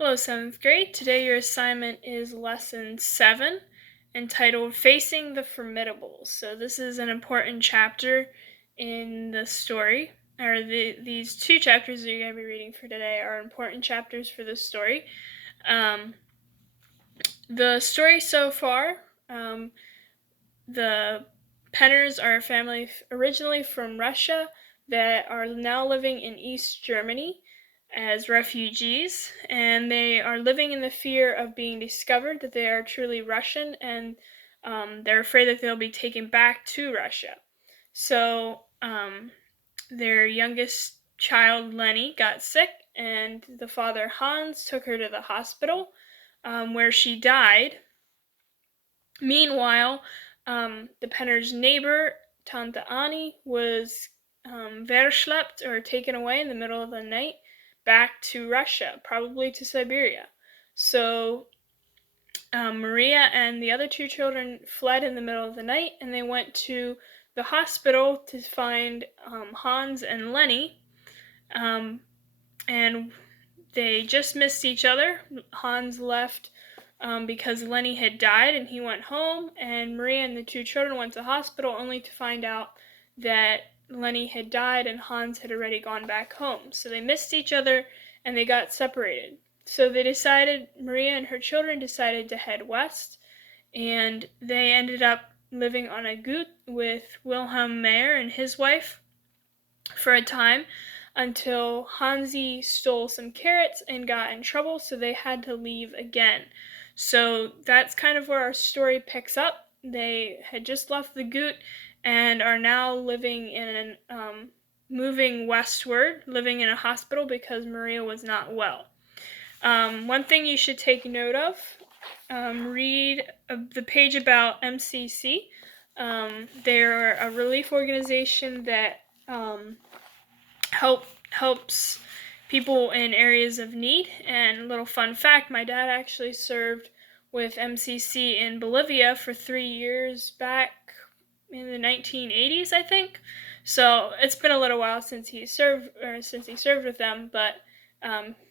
Hello, 7th grade. Today your assignment is lesson 7, entitled Facing the Formidables. So this is an important chapter in the story, or these two chapters that you're going to be reading for today are important chapters for the story. The story so far, the Penners are a family originally from Russia that are now living in East Germany as refugees, and they are living in the fear of being discovered that they are truly Russian, and they're afraid that they'll be taken back to Russia. So their youngest child, Lenny, got sick, and the father, Hans, took her to the hospital where she died. Meanwhile, the Penner's neighbor, Tante Annie, was verschleppt, or taken away in the middle of the night, back to Russia, probably to Siberia. So Maria and the other two children fled in the middle of the night, and they went to the hospital to find Hans and Lenny, and they just missed each other. Hans left because Lenny had died and he went home, and Maria and the two children went to the hospital only to find out that Lenny had died and Hans had already gone back home. So they missed each other and they got separated. So Maria and her children decided to head west, and they ended up living on a gut with Wilhelm Mayer and his wife for a time, until Hansi stole some carrots and got in trouble, so they had to leave again. So that's kind of where our story picks up. They had just left the gut and are now moving westward, living in a hospital because Maria was not well. One thing you should take note of, read the page about MCC. They're a relief organization that helps people in areas of need. And a little fun fact, my dad actually served with MCC in Bolivia for 3 years back in the 1980s, I think. So it's been a little while since he served with them, but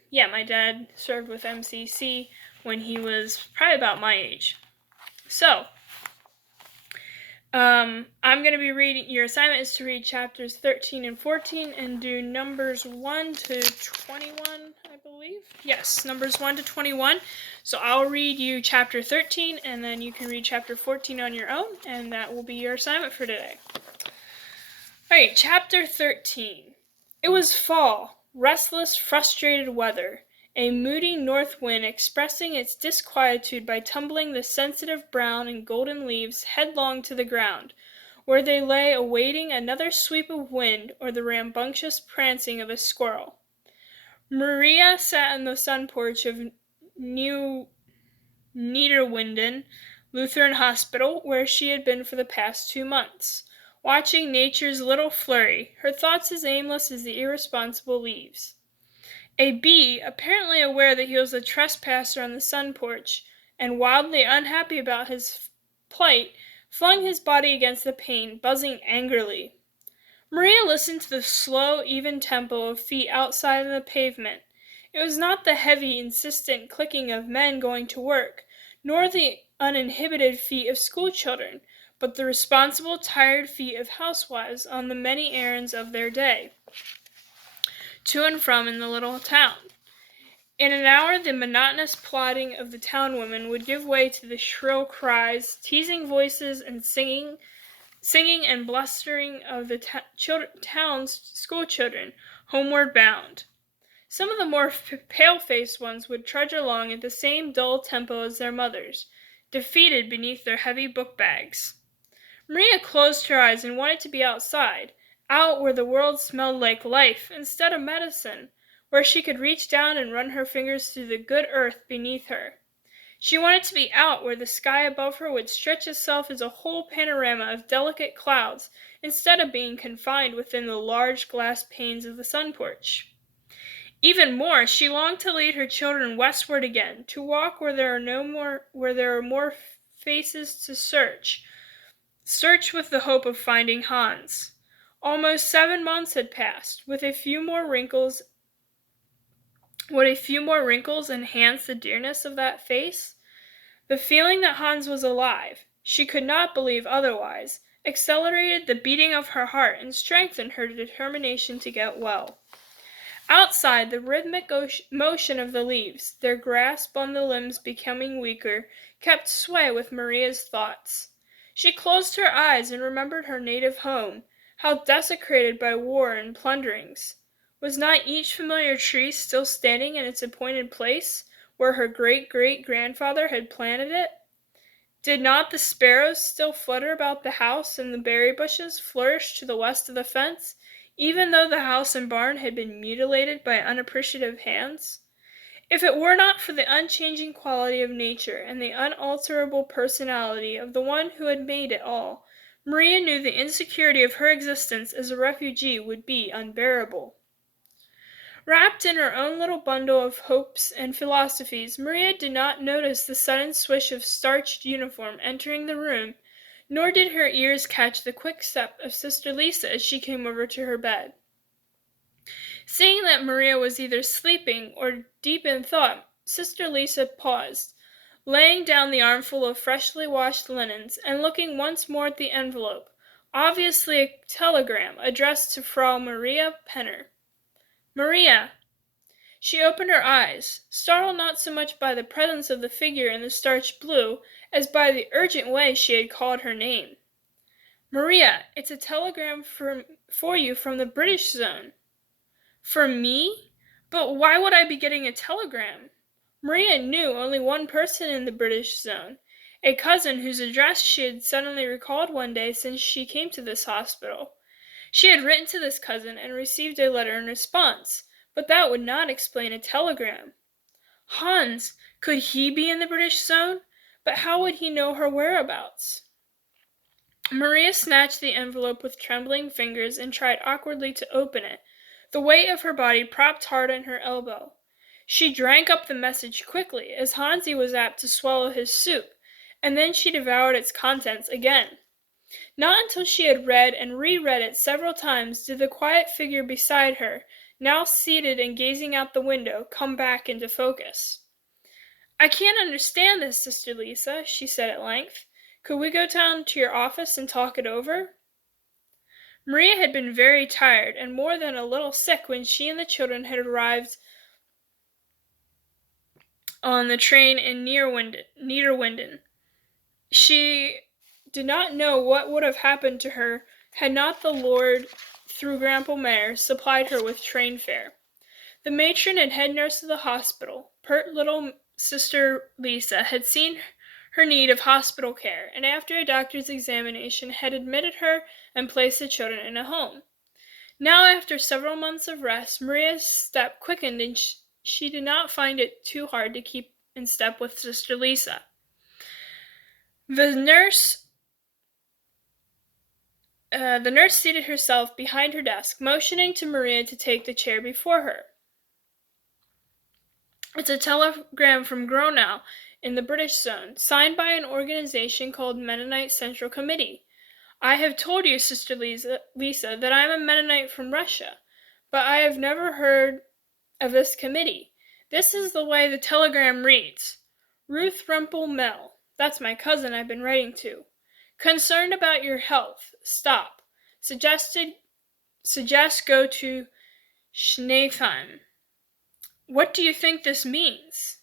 yeah, my dad served with MCC when he was probably about my age. So I'm going to be reading, your assignment is to read chapters 13 and 14 and do numbers 1 to 21, I believe. Yes, numbers 1 to 21. So I'll read you chapter 13, and then you can read chapter 14 on your own, and that will be your assignment for today. Alright, chapter 13. It was fall, restless, frustrated weather. A moody north wind expressing its disquietude by tumbling the sensitive brown and golden leaves headlong to the ground, where they lay awaiting another sweep of wind or the rambunctious prancing of a squirrel. Maria sat in the sun porch of New Niederwinden Lutheran Hospital, where she had been for the past 2 months, watching nature's little flurry, her thoughts as aimless as the irresponsible leaves. A bee, apparently aware that he was a trespasser on the sun porch, and wildly unhappy about his plight, flung his body against the pane, buzzing angrily. Maria listened to the slow, even tempo of feet outside on the pavement. It was not the heavy, insistent clicking of men going to work, nor the uninhibited feet of schoolchildren, but the responsible, tired feet of housewives on the many errands of their day, to and from in the little town. In an hour the monotonous plodding of the town women would give way to the shrill cries, teasing voices, and singing and blustering of the town's schoolchildren, homeward bound. Some of the more pale-faced ones would trudge along at the same dull tempo as their mothers, defeated beneath their heavy book-bags. Maria closed her eyes and wanted to be outside, out where the world smelled like life instead of medicine, where she could reach down and run her fingers through the good earth beneath her. She wanted to be out where the sky above her would stretch itself as a whole panorama of delicate clouds, instead of being confined within the large glass panes of the sun porch. Even more, she longed to lead her children westward again, to walk where there are more faces to search with the hope of finding Hans. Almost 7 months had passed, with a few more wrinkles Would a few more wrinkles enhance the dearness of that face? The feeling that Hans was alive, she could not believe otherwise, accelerated the beating of her heart and strengthened her determination to get well. Outside, the rhythmic motion of the leaves, their grasp on the limbs becoming weaker, kept sway with Maria's thoughts. She closed her eyes and remembered her native home, how desecrated by war and plunderings. Was not each familiar tree still standing in its appointed place, where her great-great-grandfather had planted it? Did not the sparrows still flutter about the house, and the berry bushes flourish to the west of the fence, even though the house and barn had been mutilated by unappreciative hands? If it were not for the unchanging quality of nature and the unalterable personality of the one who had made it all, Maria knew the insecurity of her existence as a refugee would be unbearable. Wrapped in her own little bundle of hopes and philosophies, Maria did not notice the sudden swish of starched uniform entering the room, nor did her ears catch the quick step of Sister Lisa as she came over to her bed. Seeing that Maria was either sleeping or deep in thought, Sister Lisa paused, laying down the armful of freshly washed linens, and looking once more at the envelope, obviously a telegram addressed to Frau Maria Penner. Maria! She opened her eyes, startled not so much by the presence of the figure in the starched blue as by the urgent way she had called her name. Maria, it's a telegram for you from the British zone. For me? But why would I be getting a telegram? Maria knew only one person in the British zone, a cousin whose address she had suddenly recalled one day since she came to this hospital. She had written to this cousin and received a letter in response, but that would not explain a telegram. Hans, could he be in the British zone? But how would he know her whereabouts? Maria snatched the envelope with trembling fingers and tried awkwardly to open it, the weight of her body propped hard on her elbow. She drank up the message quickly, as Hansi was apt to swallow his soup, and then she devoured its contents again. Not until she had read and reread it several times did the quiet figure beside her, now seated and gazing out the window, come back into focus. "I can't understand this, Sister Lisa," she said at length. "Could we go down to your office and talk it over?" Maria had been very tired and more than a little sick when she and the children had arrived on the train in Niederwinden. She did not know what would have happened to her had not the Lord, through Grandpa Mayer, supplied her with train fare. The matron and head nurse of the hospital, pert little Sister Lisa, had seen her need of hospital care, and after a doctor's examination had admitted her and placed the children in a home. Now, after several months of rest, Maria's step quickened, and she did not find it too hard to keep in step with Sister Lisa. The nurse seated herself behind her desk, motioning to Maria to take the chair before her. "It's a telegram from Gronau in the British zone, signed by an organization called Mennonite Central Committee. I have told you, Sister Lisa, that I am a Mennonite from Russia, but I have never heard of this committee. This is the way the telegram reads. Ruth Rumpel Mell, that's my cousin I've been writing to. Concerned about your health. Stop. Suggest go to Schneefheim. What do you think this means?"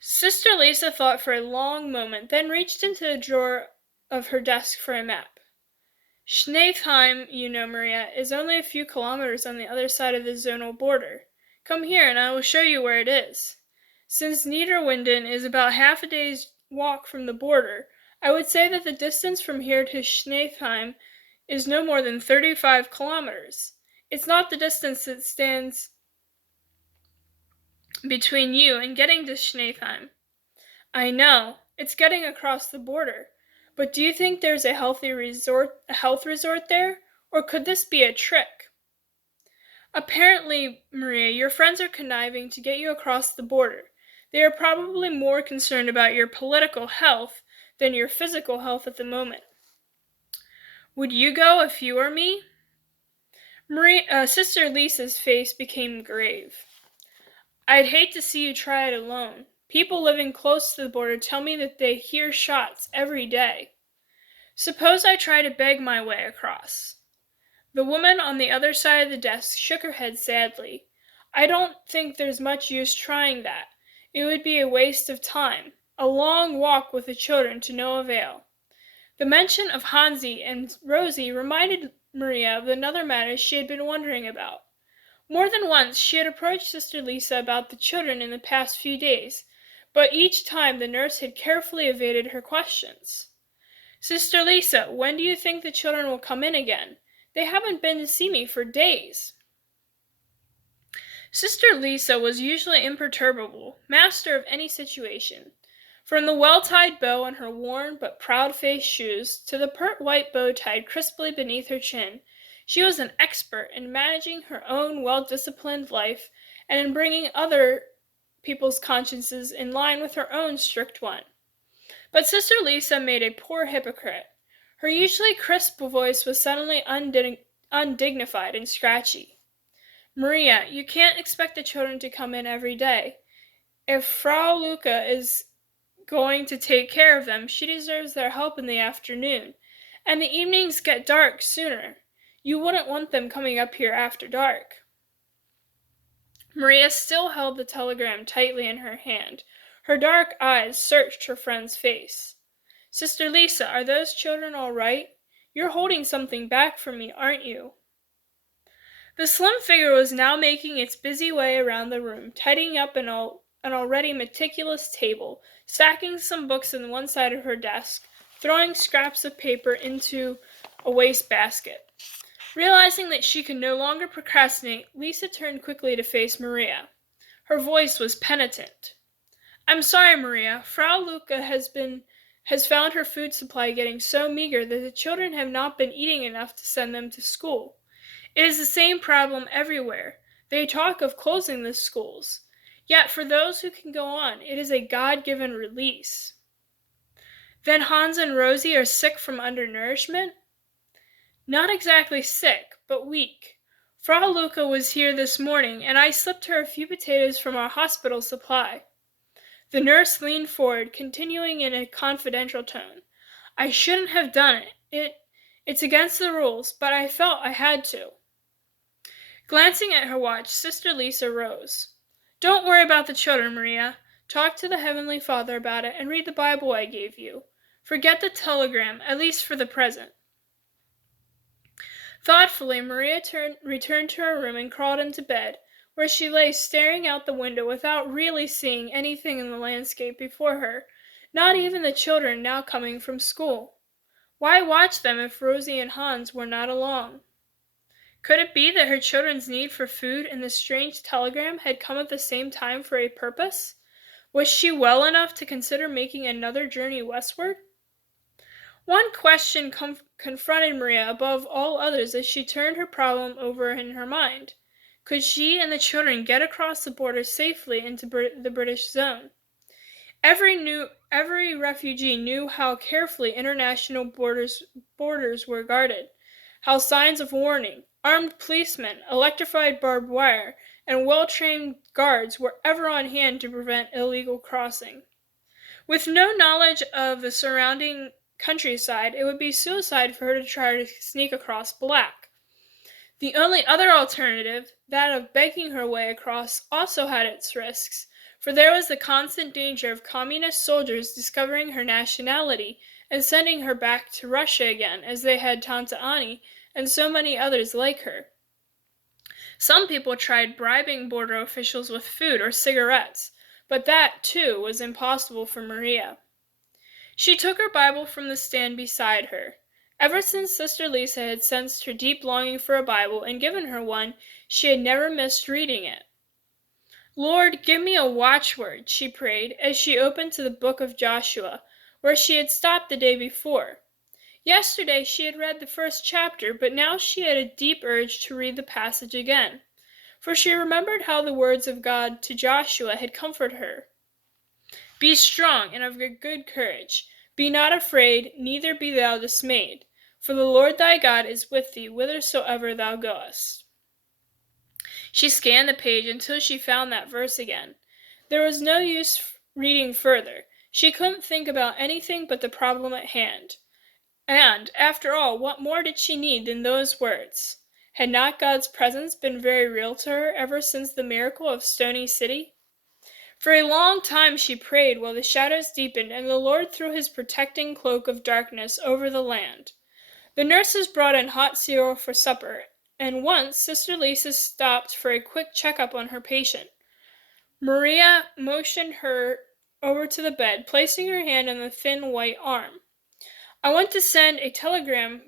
Sister Lisa thought for a long moment, then reached into the drawer of her desk for a map. "Schneefheim, you know, Maria, is only a few kilometers on the other side of the zonal border. Come here and I will show you where it is. Since Niederwinden is about half a day's walk from the border, I would say that the distance from here to Schneefheim is no more than 35 kilometers. It's not the distance that stands between you and getting to Schneefheim. I know, it's getting across the border. But do you think there's a health resort there? Or could this be a trick? Apparently, Maria, your friends are conniving to get you across the border. They are probably more concerned about your political health than your physical health at the moment. Would you go if you were me?" Sister Lisa's face became grave. I'd hate to see you try it alone. People living close to the border tell me that they hear shots every day. Suppose I try to beg my way across." The woman on the other side of the desk shook her head sadly. "I don't think there's much use trying that. It would be a waste of time. A long walk with the children to no avail." The mention of Hansi and Rosie reminded Maria of another matter she had been wondering about. More than once she had approached Sister Lisa about the children in the past few days, but each time the nurse had carefully evaded her questions. "Sister Lisa, when do you think the children will come in again? They haven't been to see me for days." Sister Lisa was usually imperturbable, master of any situation. From the well-tied bow on her worn but proud-faced shoes to the pert white bow tied crisply beneath her chin, she was an expert in managing her own well-disciplined life and in bringing other people's consciences in line with her own strict one. But Sister Lisa made a poor hypocrite. Her usually crisp voice was suddenly undignified and scratchy. "Maria, you can't expect the children to come in every day. If Frau Luca is going to take care of them, she deserves their help in the afternoon. And the evenings get dark sooner. You wouldn't want them coming up here after dark." Maria still held the telegram tightly in her hand. Her dark eyes searched her friend's face. "Sister Lisa, are those children all right? You're holding something back from me, aren't you?" The slim figure was now making its busy way around the room, tidying up an already meticulous table, stacking some books on one side of her desk, throwing scraps of paper into a wastebasket. Realizing that she could no longer procrastinate, Lisa turned quickly to face Maria. Her voice was penitent. "I'm sorry, Maria. Frau Luca has found her food supply getting so meager that the children have not been eating enough to send them to school. It is the same problem everywhere. They talk of closing the schools. Yet for those who can go on, it is a God-given release." "Then Hans and Rosie are sick from undernourishment?" "Not exactly sick, but weak. Frau Luca was here this morning, and I slipped her a few potatoes from our hospital supply." The nurse leaned forward, continuing in a confidential tone. "I shouldn't have done it. It's against the rules, but I felt I had to." Glancing at her watch, Sister Lisa rose. "Don't worry about the children, Maria. Talk to the Heavenly Father about it and read the Bible I gave you. Forget the telegram, at least for the present." Thoughtfully, Maria returned to her room and crawled into bed, where she lay staring out the window without really seeing anything in the landscape before her, not even the children now coming from school. Why watch them if Rosie and Hans were not along? Could it be that her children's need for food and the strange telegram had come at the same time for a purpose? Was she well enough to consider making another journey westward? One question confronted Maria above all others as she turned her problem over in her mind. Could she and the children get across the border safely into the British zone? Every refugee knew how carefully international borders were guarded, how signs of warning, armed policemen, electrified barbed wire, and well-trained guards were ever on hand to prevent illegal crossing. With no knowledge of the surrounding countryside, it would be suicide for her to try to sneak across black. The only other alternative, that of begging her way across, also had its risks, for there was the constant danger of communist soldiers discovering her nationality and sending her back to Russia again, as they had Tante Annie and so many others like her. Some people tried bribing border officials with food or cigarettes, but that, too, was impossible for Maria. She took her Bible from the stand beside her. Ever since Sister Lisa had sensed her deep longing for a Bible and given her one, she had never missed reading it. "Lord, give me a watchword," she prayed, as she opened to the book of Joshua, where she had stopped the day before. Yesterday she had read the first chapter, but now she had a deep urge to read the passage again, for she remembered how the words of God to Joshua had comforted her. "Be strong and of good courage. Be not afraid, neither be thou dismayed. For the Lord thy God is with thee whithersoever thou goest." She scanned the page until she found that verse again. There was no use reading further. She couldn't think about anything but the problem at hand. And, after all, what more did she need than those words? Had not God's presence been very real to her ever since the miracle of Stony City? For a long time she prayed while the shadows deepened and the Lord threw his protecting cloak of darkness over the land. The nurses brought in hot cereal for supper, and once Sister Lisa stopped for a quick checkup on her patient. Maria motioned her over to the bed, placing her hand on the thin white arm. I want you to send a telegram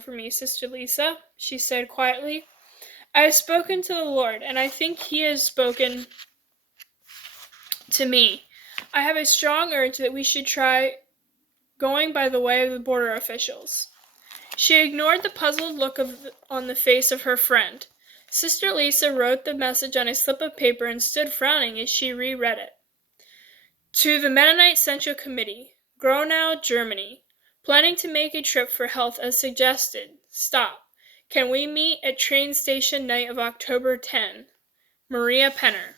for me, Sister Lisa, she said quietly. I have spoken to the Lord, and I think he has spoken to me. I have a strong urge that we should try going by the way of the border officials. She ignored the puzzled look on the face of her friend. Sister Lisa wrote the message on a slip of paper and stood frowning as she reread it. To the Mennonite Central Committee, Gronau, Germany. Planning to make a trip for health as suggested. Stop. Can we meet at train station night of October 10? Maria Penner.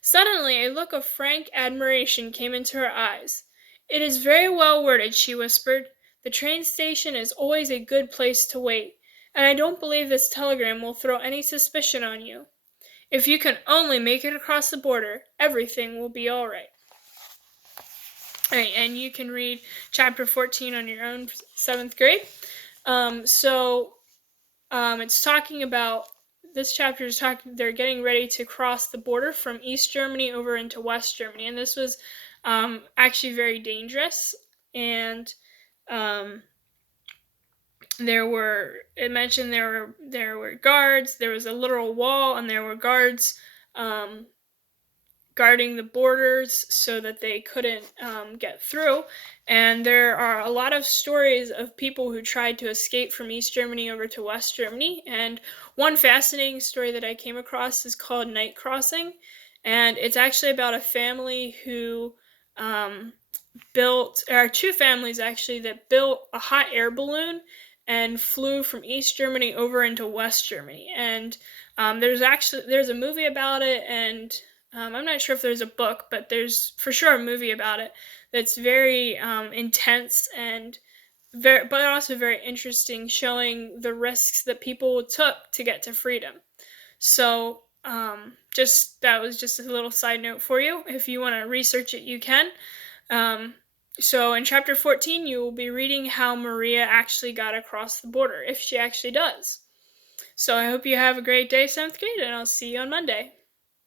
Suddenly, a look of frank admiration came into her eyes. It is very well worded, she whispered. The train station is always a good place to wait, and I don't believe this telegram will throw any suspicion on you. If you can only make it across the border, everything will be all right. All right, and you can read chapter 14 on your own, 7th grade. It's talking about, this chapter is talking, they're getting ready to cross the border from East Germany over into West Germany. And this was actually very dangerous. And it mentioned there were guards, there was a literal wall, and there were guards guarding the borders so that they couldn't get through. And there are a lot of stories of people who tried to escape from East Germany over to West Germany. And one fascinating story that I came across is called Night Crossing. And it's actually about a family who two families actually that built a hot air balloon and flew from East Germany over into West Germany. And there's a movie about it, and I'm not sure if there's a book, but there's for sure a movie about it that's very intense and but also very interesting, showing the risks that people took to get to freedom. So that was just a little side note for you. If you want to research it, you can. So in chapter 14, you will be reading how Maria actually got across the border, if she actually does. So I hope you have a great day, 7th grade, and I'll see you on Monday.